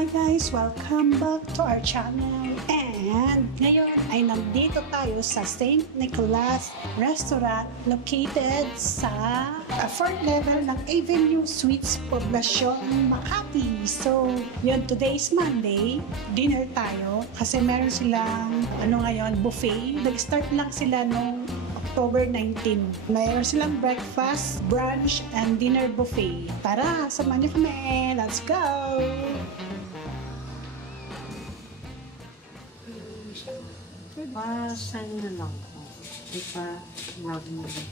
Hi guys! Welcome back to our channel. And ngayon ay nandito tayo sa St. Nicholas Restaurant located sa 4th level ng Avenue Suites, Poblacion, Makati. So, yun, today's Monday. Dinner tayo kasi meron silang ngayon, buffet. Nag-start lang sila nung October 19. Mayroon silang breakfast, brunch, and dinner buffet. Tara, samahan niyo kami! Let's go! Saan na lang po? Di pa wag mo po.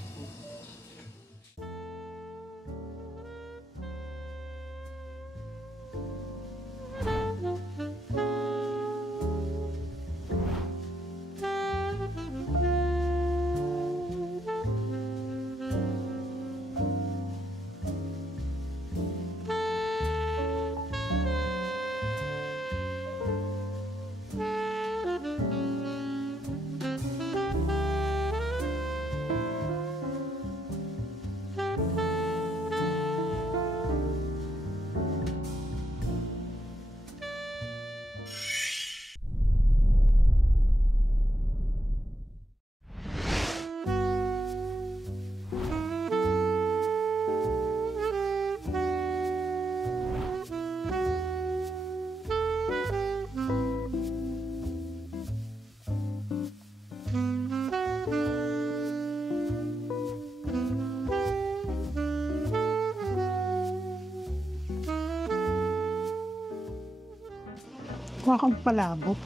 Kuha kang palabok.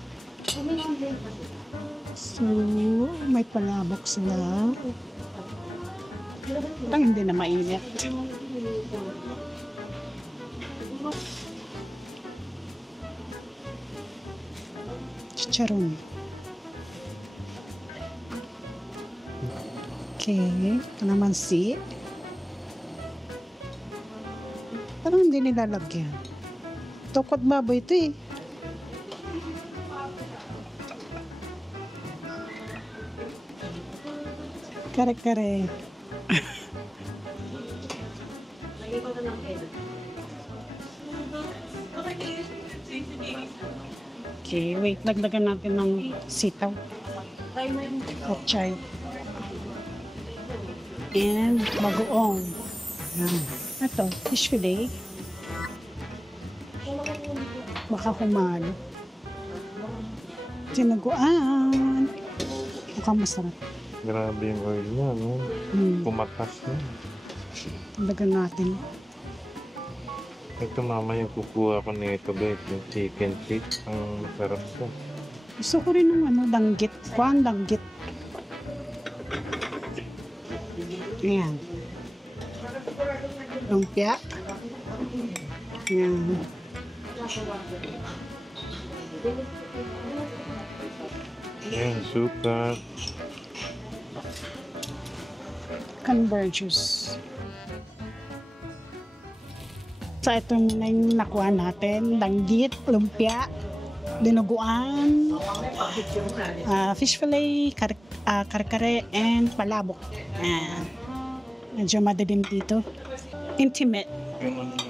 So, may palabok sila. Parang hindi na mainit. Chicharon. Okay, kalamansi. Parang hindi nilalagyan. Tokot baboy ito eh. Kare-kare. Okay, wait. Dagdagan natin ng sitaw. Pochay. And bagoong. Yan. Ito, fish fillet. Baka humalo. Tinaguan. Mukhang masarap. Grabe yung oil niya, no? Pumatas na. Dagdagan natin. Ito mama yung kukuha ko nito, bet. Yung chicken feet. Ang masarap ko. Gusto ko rin ng danggit. Kuhaan danggit. Ayan. Lumpia. Ayan. Ayan, suka. Convergence. So, ito muna yung nakuha natin. Danggit, lumpia, dinuguan, fish fillet, kare-kare, and palabok. Medyo madilim dito. Intimate.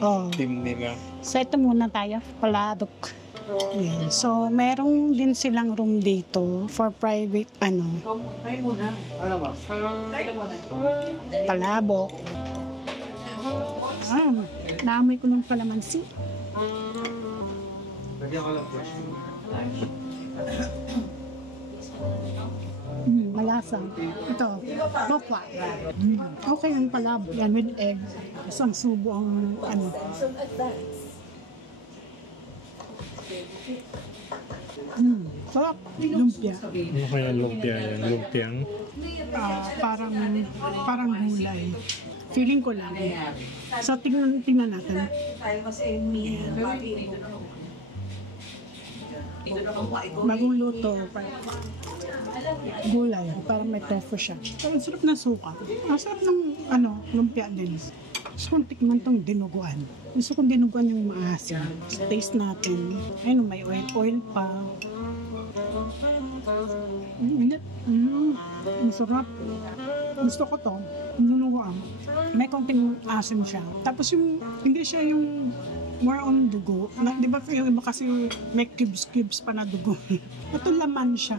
Oh. Team nila. So, ito muna tayo. Palabok. Ayan. So, merong din silang room dito for private, palabok. Naamoy ko ng kalamansi. Malasa. Ito, tokwa. Okay ang palabok. Yan with egg. Isang subo ang sarap. Lumpia. Ano kaya lumpia yan? Lumpiang? Parang gulay. Feeling ko lang. So, tingnan natin. Bagong luto. Gulay. Parang may tofu siya. Pero sarap ng suka. Sarap ng lumpia din. Gusto kong tikman tong dinuguan. Gusto kong dinuguan yung maasim. So, taste natin. Ayun, may oil pa. Masarap. Gusto ko to. Dinuguan. May konting asim siya. Tapos yung, hindi siya yung more on dugo. Di ba yung iba kasi may cubes pa na dugo. Ito laman siya.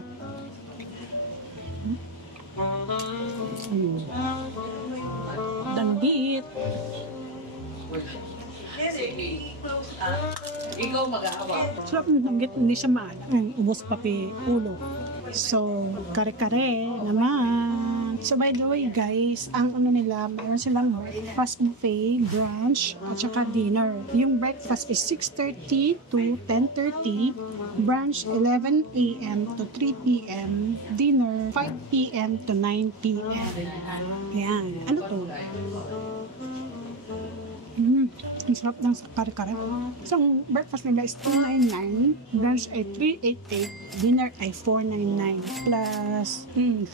Danggit. Ikaw mag-aawa. Sarap ng danggit, hindi siya maalat. Ubos pati ulo. So, kare-kare naman. So, by the way, guys, ang ano nila, mayroon silang breakfast buffet, brunch, at saka dinner. Yung breakfast is 6:30 to 10:30, brunch 11 a.m. to 3 p.m., dinner 5 p.m. to 9 p.m. Ayan. Ano to? Ang sarap ng kare-kare. So, ang breakfast nila is $299, brunch ay $388, dinner ay $499, plus 5%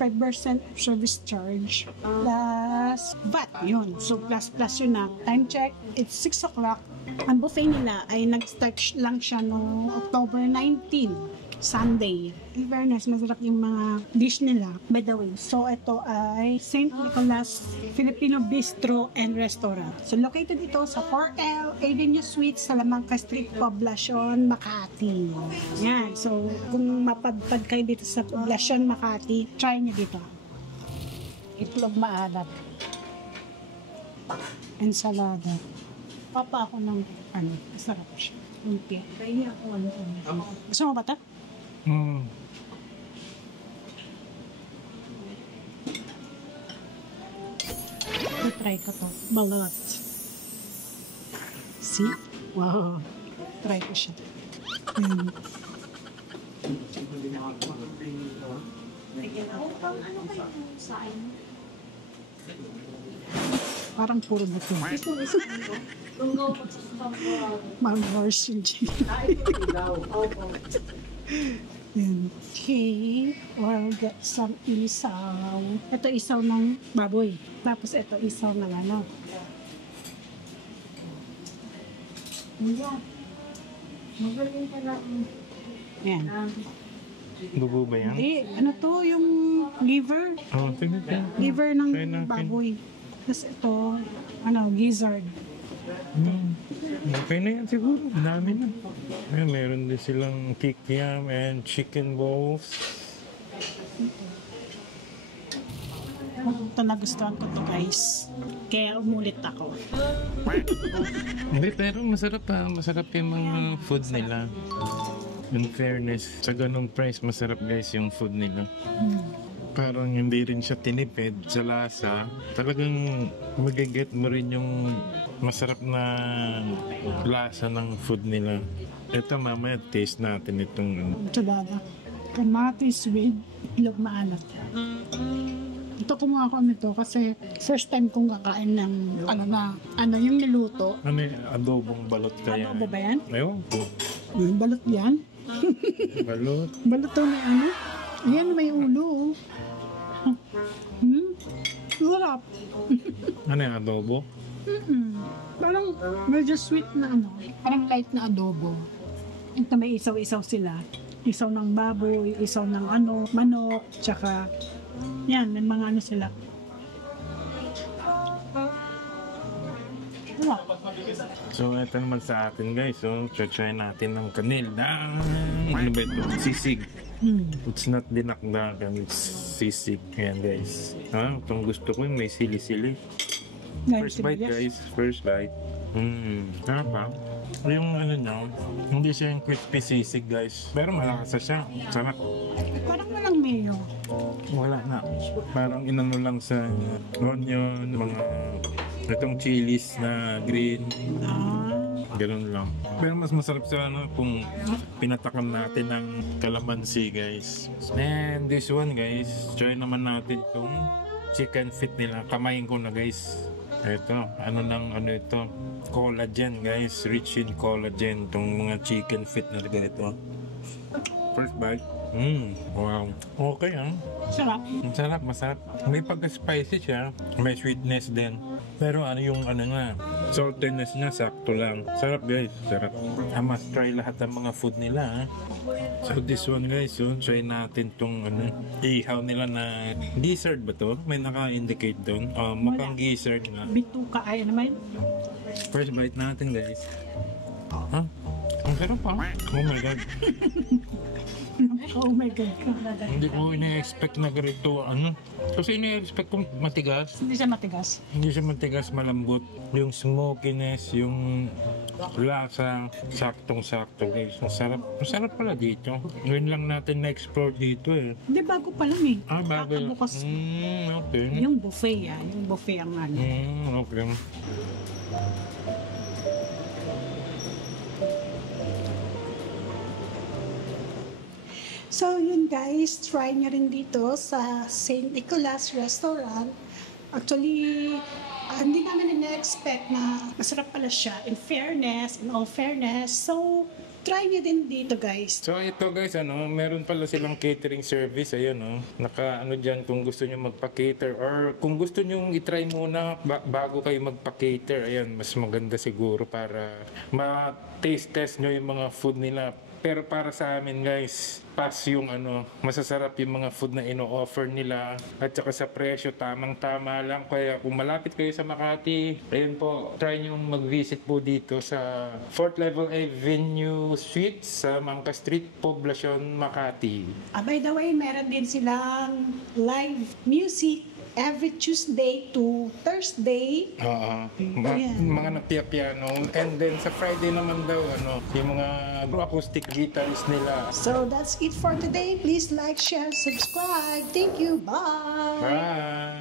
service charge, plus VAT yun. So, plus yun na. Time check, it's 6 o'clock. Ang buffet nila ay nag-start lang siya noong October 19. Sunday. In fairness, masarap yung mga dish nila. By the way, so ito ay St. Nicholas Filipino Bistro and Restaurant. So located ito sa 4L Avenue Suite, Salamanca Street, Poblacion, Makati. Yan. So kung mapadpad kayo dito sa Poblacion, Makati, try nyo dito. Itlog maalat. Ensalada. Papa ako ng ano, masarap siya. Okay. Kaya ako ano. Gusto mo ba ito? I-try ko to. Balot. See? Wow. Try ko siya. Parang puro buto. Malnourished yung Okay, we'll get some isaw. Ito isaw ng baboy. Tapos ito isaw ng ano. Magaling ka lang. Ayan. Dugo ba yan? Hindi, ano to, yung liver. Oh, tingnan. Liver ng baboy. Tapos ito, ano, gizzard. Okay na yan siguro. Dami na. Ayan, meron din silang kikiam and chicken balls. Ito nagustuhan ko to, guys. Kaya umulit ako. Hindi, pero masarap ha. Masarap yung mga food nila. In fairness, sa ganung price, masarap guys yung food nila. Parang hindi rin siya tinipid sa lasa. Talagang magiget mo rin yung masarap na lasa ng food nila. Ito mamaya, taste natin itong Enchilada. Kamatis with itlog maalat. Ito kumuha ko nito kasi first time kong kakain ng ano yung niluto. ano yung adobong balot kaya. Adobo ba yan? Ewan ko. Balot yan? Balot. Balot to na ano? Ayan, may ulo. Sarap. Ano yung adobo? Parang medyo sweet na ano. Parang light na adobo. Ito may isaw-isaw sila. Isaw ng baboy, isaw ng ano, manok, tsaka yan, may mga ano sila. Sarap. So, ito naman sa atin guys. So, try natin ng kanila. Ano ba ito? Sisig. It's not dinakdakan, it's sisig. Ayan guys. Itong gusto ko yung may sili-sili. First bite guys. First bite. Sarap ba? Yung ano niya, hindi siya yung crispy sisig guys. Pero malakas siya. Sarap. Parang walang mayo. Wala na. Parang inano lang sa onion, mga itong chilies na green. Ganun lang. Pero mas masarap sa ano kung pinatakam natin ng kalamansi guys. And this one guys, try naman natin itong chicken feet nila. Kamayin ko na guys. Ito, ano ito? Collagen guys, rich in collagen itong mga chicken feet na ganito. First bite. Wow. Okay Sarap. Sarap, masarap. May pagka-spicy siya, may sweetness din. Pero ano yung ano nga, saltiness niya sakto lang. Sarap guys, sarap. Must try lahat ng mga food nila ha. So this one guys, so try natin tong ihaw nila na gizzard ba to? May naka-indicate doon. Mukhang gizzard nga. Bituka ay naman. First bite natin guys. Ha? Ang sarap pa. Oh my God. Oh my God ka. Hindi ko ina-expect na ganito, ano. Kasi ina-expect ko matigas. Hindi siya matigas. Hindi siya matigas, malambot. Yung smokiness, yung lasa, saktong-sakto guys. Ang sarap pala dito. Ngayon lang natin na-explore dito eh. Hindi, bago pa lang eh. Ah, bago. Kakabukas. Okay. Yung buffet yan. Yung buffet ang ano. Okay. So yun guys, try nyo rin dito sa St. Nicholas Restaurant. Actually, hindi namin na-expect na masarap pala siya. In all fairness. So, try nyo din dito guys. So ito guys, meron pala silang catering service, ayun dyan kung gusto nyo magpa-cater or kung gusto nyo i-try muna bago kayo magpa-cater, ayun, mas maganda siguro para ma-taste test nyo yung mga food nila. Pero para sa amin guys, pass yung masasarap yung mga food na ino-offer nila at saka sa presyo tamang-tama lang. Kaya kung malapit kayo sa Makati, ayun po, try nyo mag-visit po dito sa 4th Level Avenue Suites sa Mangka Street, Poblacion, Makati. By the way, meron din silang live music every Tuesday to Thursday. Oo. Ayan. Mga nagpiya-piano. And then sa Friday naman daw, yung mga acoustic guitarist nila. So that's it for today. Please like, share, subscribe. Thank you. Bye. Bye!